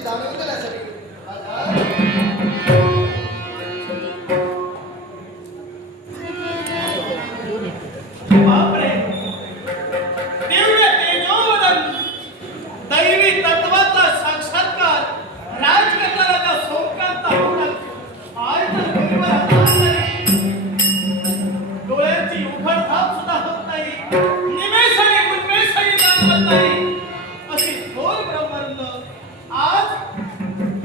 ती जाणून देण्यासाठी बापरे, दिव्य तेजोवदन, दैवी तत्वाचा साक्षात्कार, राजकन्याचा सोमकांत होणार, आज तर गरीबाला त्रास नाही. डोळ्यांची उघडझाप सुद्धा होत नाही, निमेषाने उन्मेषाने जाणवत नाही, अशी थोर ब्रह्मानंद आज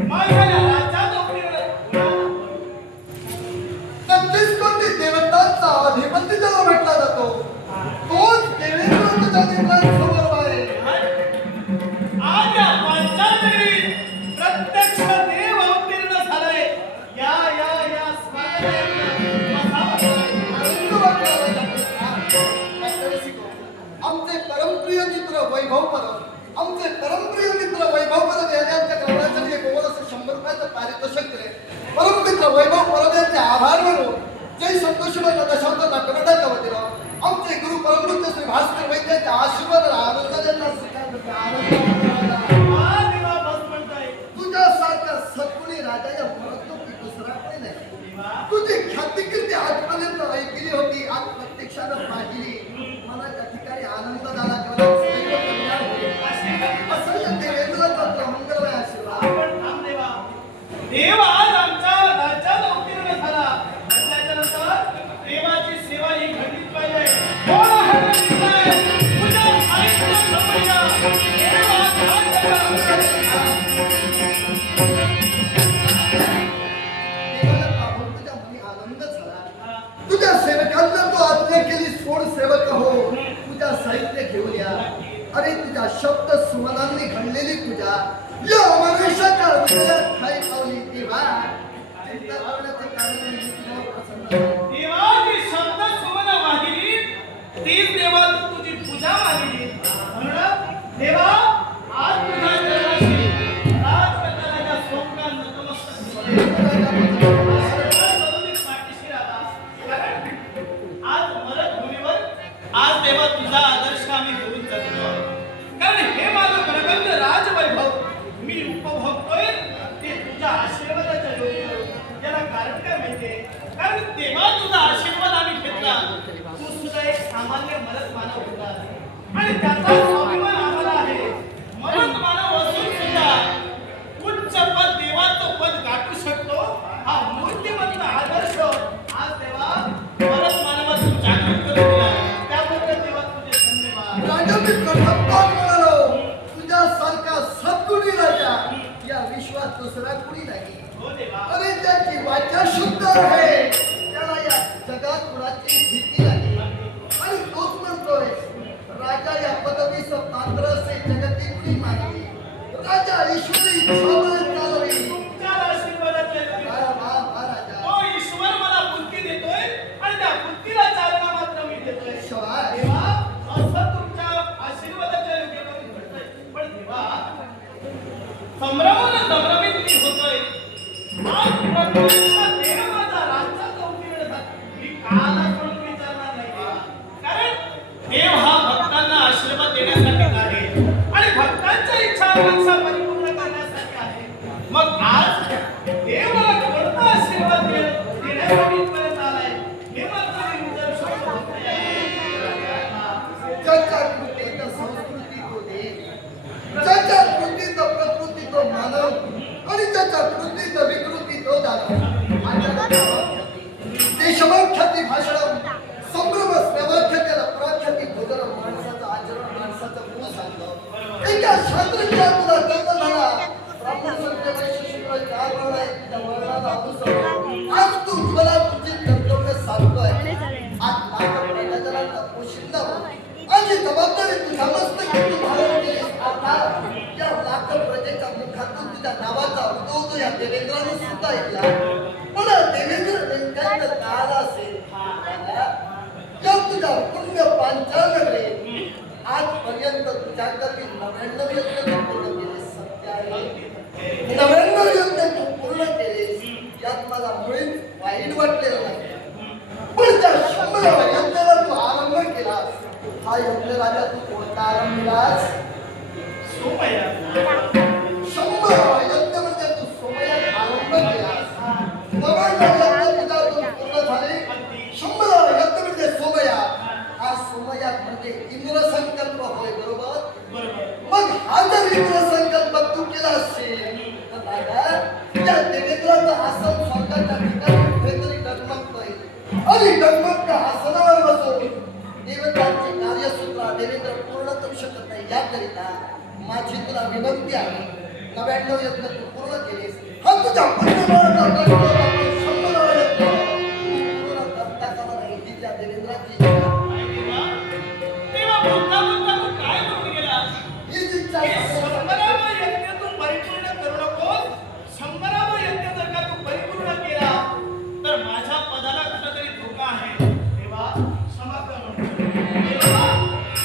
माझ्या राज्यात नक्कीच कोणती देवतांचा अधिपती ज्याला म्हटला जातो तोच देवेंद्र तुझ्या देवतांसमोर आहे. आज या पंचानगरीत प्रत्यक्ष देव अवतीर्ण झालाय. या या या आमचे परमप्रिय मित्र वैभव परब आमचे परमप्रिय मित्र वैभव परब यांच्या गौरवासाठी एक ओरस 100 रुपयाचं पारितोषिक दिले. परममित्र वैभव परब यांचे आभार मानून जय संतोषीमंत दशांत नाट्यमंडळाच्या वतीनं आमचे गुरु परमपूज्य श्री भास्कर वैद्यांच्या आशीर्वाद आनंदाचा तुझ्यासारखा सद्गुणी राजा या भरतोपी दुसरा कोणी नाही. तुझी ख्याती कीर्ती आजपर्यंत ऐकली होती, आज प्रत्यक्षानं पाहिली. मला त्या ठिकाणी आनंद झाला. असं या देवेंद्राचा आपला मंगलमय आशीर्वाद. देव आज आमच्या राज्यात अवतीर्ण झाला. त्याच्यानंतर देवाची सेवा ही घडलीच पाहिजे. कोण आहे तुझ्या साहित्य समया देव तुझ्या सेवकांना तू आज्ञा केली, सोड सेवक हो तुझ्या साहित्य घेऊन या. अरे तुझ्या शब्द सुमनांनी घडलेली तुझ्या या मनुष्याच्या हृदयात ठाई पावली तेव्हा चिंता करण्याचं कारण म्हणजे तुझ्यावर प्रसन्न झालो. देवाची शब्द सुमन वाहिली, तीच देवाला तुझी पूजा मागितली. म्हणून देवा आज तुझ्या चरणाशी राजकन्याच्या सोमकांत नतमस्तक पाठीशी राहता. कारण आज मरत भूमीवर आज देवा तुझा आदर्श आम्ही घेऊन जगतो. कारण हे माझं प्रगल्भ राजवैभव मी उपभोगतोय ते तुझ्या आशीर्वादाच्या योगे. त्याला कारण काय माहितीये? कारण तेव्हा तुझा आशीर्वाद आम्ही घेतला. तू सुद्धा एक सामान्य मरत मानव होता आणि त्याचा स्वाभिमान आम्हाला आहे. मरत मानव असून सुद्धा उच्च पद देवाचं पद गाठू शकतो हा मूर्तिमंत आदर्श आज देवा मरत मानवात तू जागृत करून दिला. त्याबद्दल देवा तुझे धन्यवाद. राजा मी प्रथम पाठ म्हणालो, तुझ्यासारखा सद्गुणी राजा या विश्वात दुसरा कुणी नाही. हो देवा. अरे ज्याची वाचा शुद्ध आहे त्याला या जगात कुणाची भीती नाही. आणि तोच म्हणतोय राजा या पदवीस पात्र असे जगती कुणी मानली. राजा ईश्वरी इच्छा चालवी. तुमच्या आशीर्वादाच्या योगे राजा तो ईश्वर मला बुद्धी देतोय आणि त्या बुद्धीला चालना मात्र मी देतोय. शाबास. देवा असं तुमच्या आशीर्वादाच्या योगे करून घडतंय. पण देवा संभ्रमानं संभ्रमित मी होतोय. आज प्रत्यक्ष देव माझा राज्यात अवतीर्ण झाला. मी काला म्हणून विचारणार नाही देवा. कारण देव हा भक्तांना आशीर्वाद देण्यासाठी आहे आणि भक्तांच्या इच्छा आकांक्षा परिपूर्ण करण्यासाठी आहे. मग आज देव मला कोणता आशीर्वाद देण्यासाठी इथपर्यंत आलाय हे मात्र मी विचारू शकत नाही. ज्याच्या कृतीत संस्कृती तो देव, ज्याच्या कृतीत प्रकृती तो मानव आणि ज्याच्या कृतीत विकृती तो दानव. देशवाख्याती भाषण संभ्रम स्नेवाख्यातीला प्राख्याती भोजन माणसाचं आचरण माणसाचं गुण सांगतं. एका शास्त्रज्ञा तुला जन्म झाला ब्राह्मण संख्या वैश्य शुक्र 4 वर्ण आहे त्या वर्णाला अनुसरून आज तू मला तुझे कर्तव्य सांगतोय. आज माझ्या प्रजाजनाचा पोशिंदा हो. आज ही जबाबदारी तुझ्या मस्तकी तू धारण केलीस. आता या लाख प्रजेच्या मुखातून तुझ्या नावाचा उदोउदो या देवेंद्राने सुद्धा ऐकला. मला देवेंद्र नेमक्याचं काल असेल या तुझ्या पुण्य पांचानगरे आजपर्यंत तुझ्याकरवी 99 यज्ञ पूर्ण केले. सत्य आहे 99 यज्ञ तू पूर्ण केलेस यात मला मुळीच वाईट वाटलेलं नाही. पण त्या 100 यज्ञाला तू आरंभ केलास. हा यज्ञ राजा तू कोणता आरंभ केलास? 100 त्या देवेंद्राचं आसन स्वर्गाच्या ठिकाणी कुठेतरी डगमगतंय. आणि डगमगत्या आसनावर बसून देवेंद्राची कार्यसूत्र देवेंद्र पूर्ण करू शकत नाही. याकरिता माझी तुला विनंती आहे, 99 यज्ञ तू पूर्ण केलेस, हा तुझ्या पुण्यमार्गाचा शंभरावा यज्ञ पूर्ण करता कामा नाही. ही त्या देवेंद्राची इच्छा. तेव्हा बोलता बोलता तू काय म्हणून गेलास? हीच इच्छा हे आहे. 100वा यज्ञ तू परिपूर्ण करू नकोस. 100वा यज्ञ जर का तू परिपूर्ण केला तर माझ्या पदाला कुठेतरी धोका आहे. तेव्हा क्षमा कर म्हणतो. तेव्हा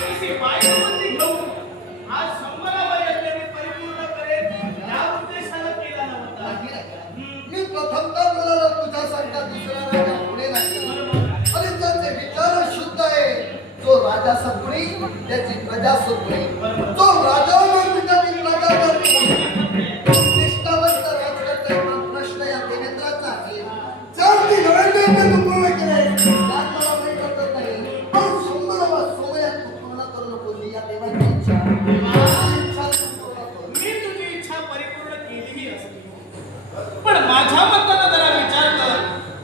अशी वाईटबुद्धी घेऊन आज 100वा यज्ञ मी परिपूर्ण करेन या उद्देशाने केला नव्हता. नाही रे. मी प्रथमतः म्हणालो तुझ्यासारखा दुसरा राजा पुढे नाही. आणि त्याचे विचार शुद्ध आहे. जो राजा सद्गुणी त्याची प्रजा सुगुणी. जो राजावर त्याची प्रजा करते. निष्ठावंत राजकर्त्यांचा प्रश्न या देवेंद्राचा आहे. जर ती 99 यज्ञ तू पूर्ण केले त्यात मला माहीत वाटत नाही, पण 100वा सोमयाग तू पूर्ण करू नको ही या देवाची